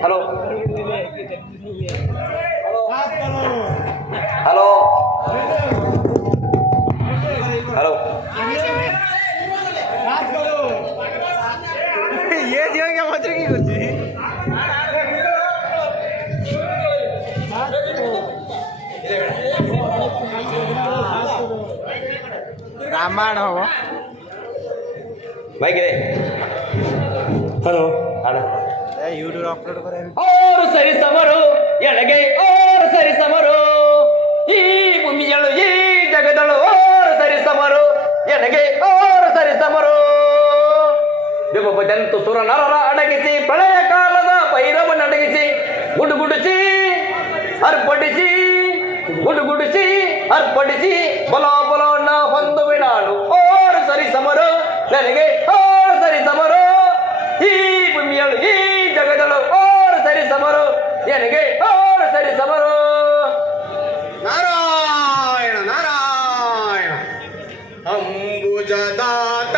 hello hello hello ये दिया मत की कुछ रामायण हो भाई गिरे हेलो हेलो यूट्यूब अपलोड करे और सरी समरो ಎಡಗೆ और ಸರಿ ಸಮರೋ ಈ ಭೂಮಿಯಳು ಈ ಜಗದಳು और ಸರಿ ಸಮರೋ ಎಡಗೆ और ಸರಿ ಸಮರೋ ದೇವಪದಂತು ಸುರ ನರರ ಅಡಗಿಸಿ ಪ್ರಳಯ ಕಾಲದ ಭೈರವನ ಅಡಗಿಸಿ ಗುಡುಗುಡಿಸಿ ಅರ್ಪಡಿಸಿ ಗುಡುಗುಡಿಸಿ ಅರ್ಪಡಿಸಿ ಬಲ ಬಲವನ್ನ ಹೊಂದುವೆ ನಾನು और ಸರಿ ಸಮರೋ ನನಗೆ और ಸರಿ ಸಮರೋ ಈ ಭೂಮಿಯಳು ಈ ಜಗದಳು और ಸರಿ ಸಮರೋ ನನಗೆ और ಸರಿ ಸಮರೋ ನಾರಾಯಣ ನಾರಾಯಣ ಅಂಬುಜದಾತ